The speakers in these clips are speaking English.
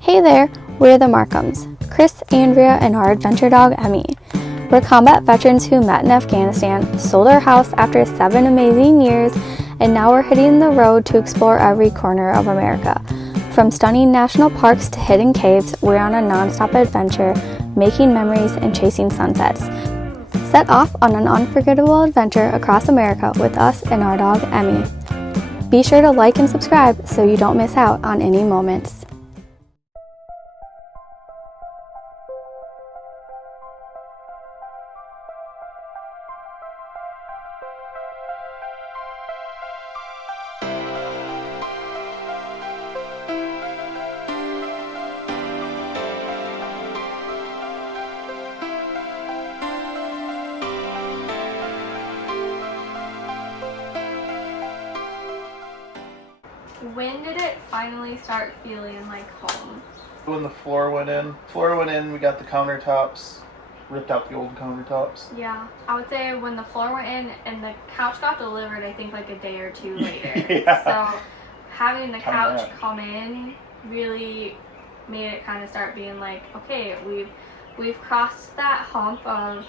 Hey there, we're the Markhams, Kris, Andrea, and our adventure dog, Emmie. We're combat veterans who met in Afghanistan, sold our house after 7 amazing years, and now we're hitting the road to explore every corner of America. From stunning national parks to hidden caves, we're on a non-stop adventure, making memories and chasing sunsets. Set off on an unforgettable adventure across America with us and our dog, Emmie. Be sure to like and subscribe so you don't miss out on any moments. When did it finally start feeling like home? When the floor went in. We got the countertops, ripped out the old countertops. Yeah, I would say when the floor went in and the couch got delivered, I think like a day or two later. Yeah. So having the couch come in really made it kind of start being like, okay, we've crossed that hump of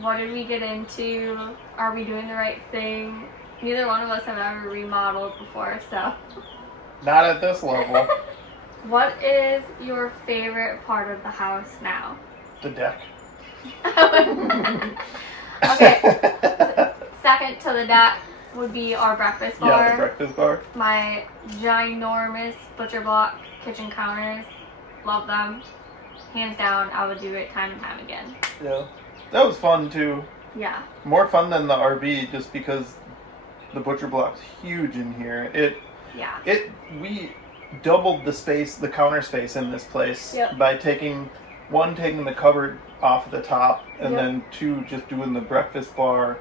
what did we get into? Are we doing the right thing? Neither one of us have ever remodeled before, so. Not at this level. What is your favorite part of the house now? The deck. Okay. Second to the deck would be our breakfast bar. Yeah, the breakfast bar. My ginormous butcher block kitchen counters. Love them. Hands down, I would do it time and time again. Yeah. That was fun too. Yeah. More fun than the RV just because the butcher block's huge in here. We doubled the space, the counter space in this place by taking the cupboard off the top and then 2 just doing the breakfast bar.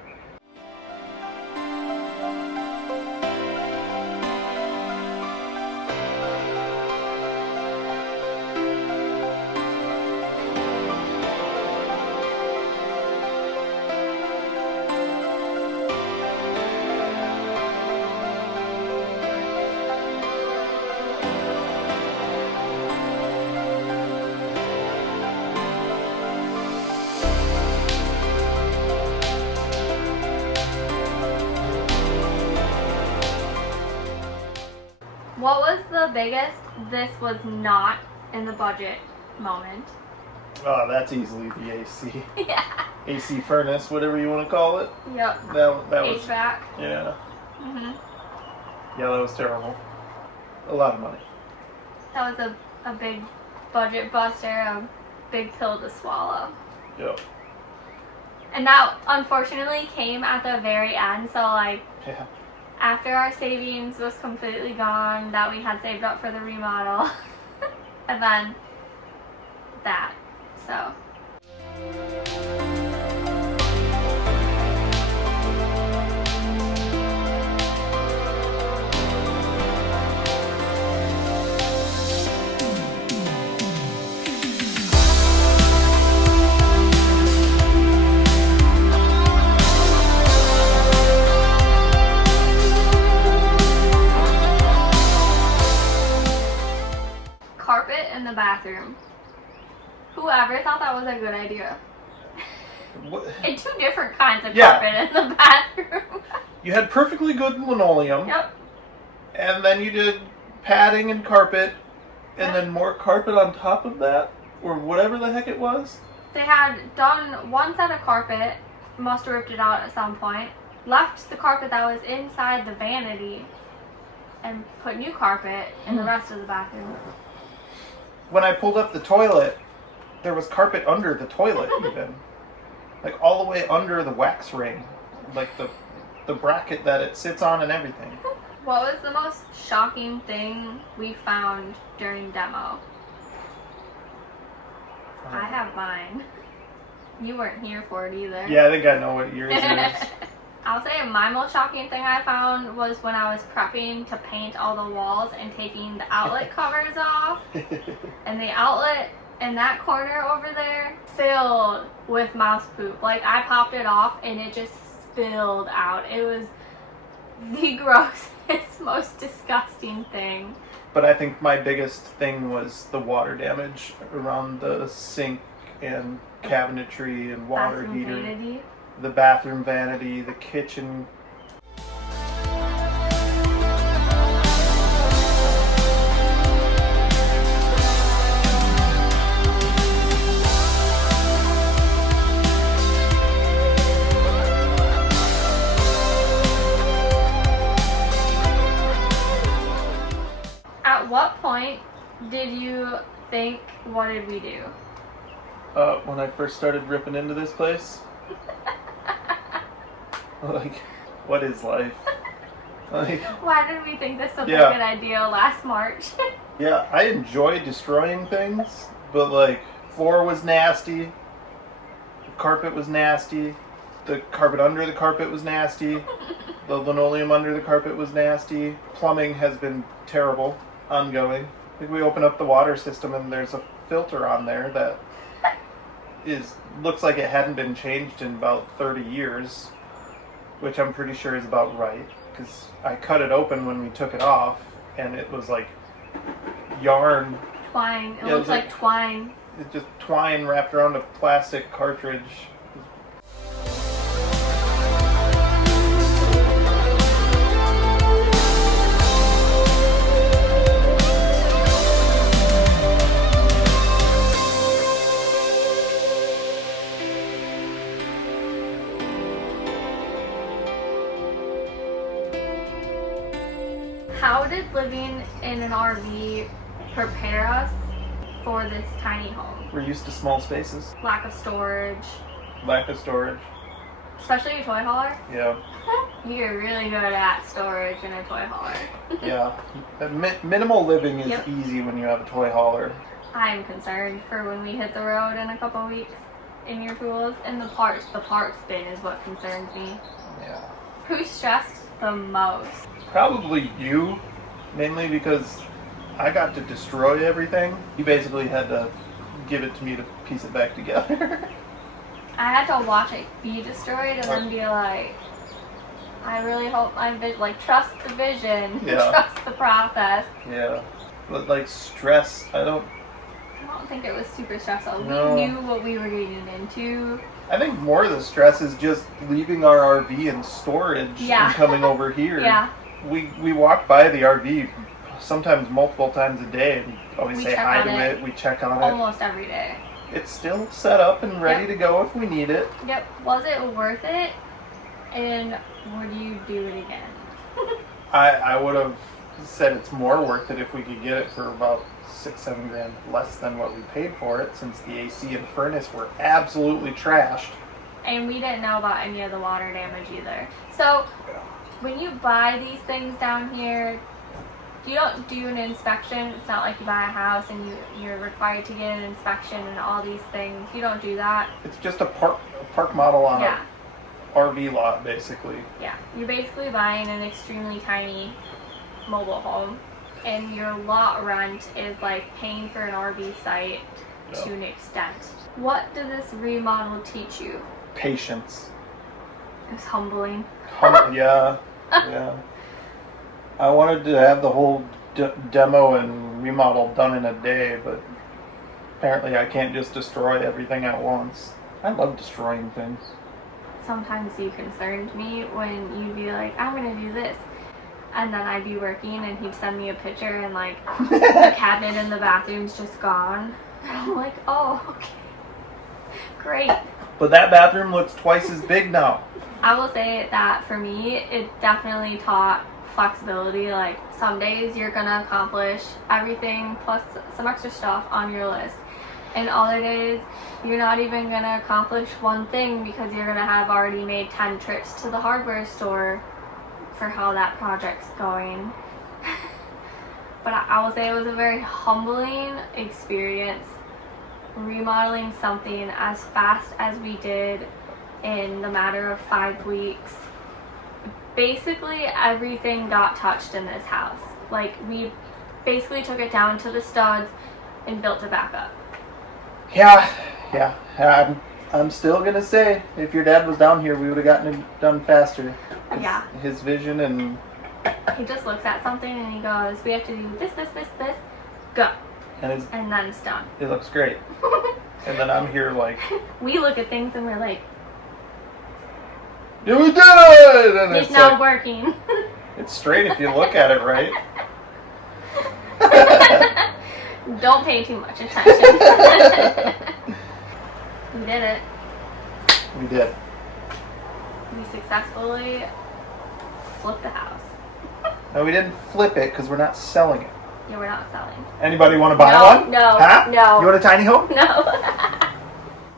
What was the biggest this was not in the budget moment? Oh, that's easily the AC. Yeah. AC furnace, whatever you want to call it. Yep. That was HVAC. Yeah. Mhm. Yeah, that was terrible. A lot of money. That was a big budget buster, a big pill to swallow. Yep. And that unfortunately came at the very end, so like Yeah. after our savings was completely gone that we had saved up for the remodel and then that, so. Carpet in the bathroom. Whoever thought that was a good idea? What? And 2 different kinds of carpet in the bathroom. You had perfectly good linoleum. Yep. And then you did padding and carpet, and then more carpet on top of that, or whatever the heck it was. They had done 1 set of carpet, must have ripped it out at some point, left the carpet that was inside the vanity, and put new carpet in the rest of the bathroom. When I pulled up the toilet, there was carpet under the toilet even. Like all the way under the wax ring. Like the bracket that it sits on and everything. What was the most shocking thing we found during demo? I have mine. You weren't here for it either. Yeah, I think I know what yours is. I'll say my most shocking thing I found was when I was prepping to paint all the walls and taking the outlet covers off. And the outlet in that corner over there filled with mouse poop. Like, I popped it off and it just spilled out. It was the grossest, most disgusting thing. But I think my biggest thing was the water damage around the sink and cabinetry and water heater. Vanity. The bathroom vanity, the kitchen. At what point did you think, what did we do? When I first started ripping into this place. Like, what is life? Like, why did we think this was a good idea last March? Yeah, I enjoy destroying things, but like, floor was nasty, the carpet was nasty, the carpet under the carpet was nasty, the linoleum under the carpet was nasty, plumbing has been terrible, ongoing. I think we open up the water system and there's a filter on there that looks like it hadn't been changed in about 30 years, which I'm pretty sure is about right, because I cut it open when we took it off, and it was like yarn. Twine. It looked like twine. It's just twine wrapped around a plastic cartridge. How did living in an RV prepare us for this tiny home? We're used to small spaces. Lack of storage. Lack of storage. Especially a toy hauler. Yeah. You're really good at storage in a toy hauler. Yeah. Minimal living is easy when you have a toy hauler. I'm concerned for when we hit the road in a couple weeks in your tools. And the parts bin is what concerns me. Yeah. Who's stressed the most? Probably you, mainly because I got to destroy everything. You basically had to give it to me to piece it back together. I had to watch it be destroyed and then be like, I really hope my vision, like, trust the vision, trust the process. Yeah, but like stress, I don't think it was super stressful. No. We knew what we were getting into. I think more of the stress is just leaving our RV in storage and coming over here. Yeah. We walk by the RV sometimes multiple times a day and always say hi to it. We check on it. Almost every day. It's still set up and ready to go if we need it. Yep. Was it worth it? And would you do it again? I would have said it's more worth it if we could get it for about $6-7 grand less than what we paid for it, since the AC and furnace were absolutely trashed. And we didn't know about any of the water damage either. So when you buy these things down here, you don't do an inspection. It's not like you buy a house and you're required to get an inspection and all these things. You don't do that. It's just a park model on a RV lot, basically. Yeah, you're basically buying an extremely tiny mobile home, and your lot rent is like paying for an RV site to an extent. What did this remodel teach you? Patience. It was humbling. Yeah. I wanted to have the whole demo and remodel done in a day, but apparently I can't just destroy everything at once. I love destroying things. Sometimes you concerned me when you'd be like, I'm gonna do this, and then I'd be working and he'd send me a picture and like the cabinet in the bathroom's just gone. I'm like, oh, okay, great. But that bathroom looks twice as big now. I will say that for me, it definitely taught flexibility. Like, some days you're gonna accomplish everything plus some extra stuff on your list, and other days you're not even gonna accomplish one thing because you're gonna have already made 10 trips to the hardware store for how that project's going. But I will say it was a very humbling experience remodeling something as fast as we did in the matter of 5 weeks. Basically everything got touched in this house. Like, we basically took it down to the studs and built it back up. Yeah. I'm still gonna say, if your dad was down here, we would have gotten it done faster. Yeah. His vision and He just looks at something and he goes, we have to do this, go. And then it's done. It looks great. And then I'm here like... We look at things and we're like... Yeah, we did it! And it's not working. It's straight if you look at it right. Don't pay too much attention. We did it. We did. We successfully flipped the house. No, we didn't flip it because we're not selling it. Yeah, we're not selling. Anybody want to buy one? No. Huh? No. You want a tiny home? No.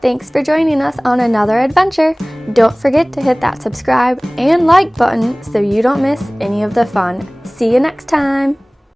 Thanks for joining us on another adventure. Don't forget to hit that subscribe and like button so you don't miss any of the fun. See you next time.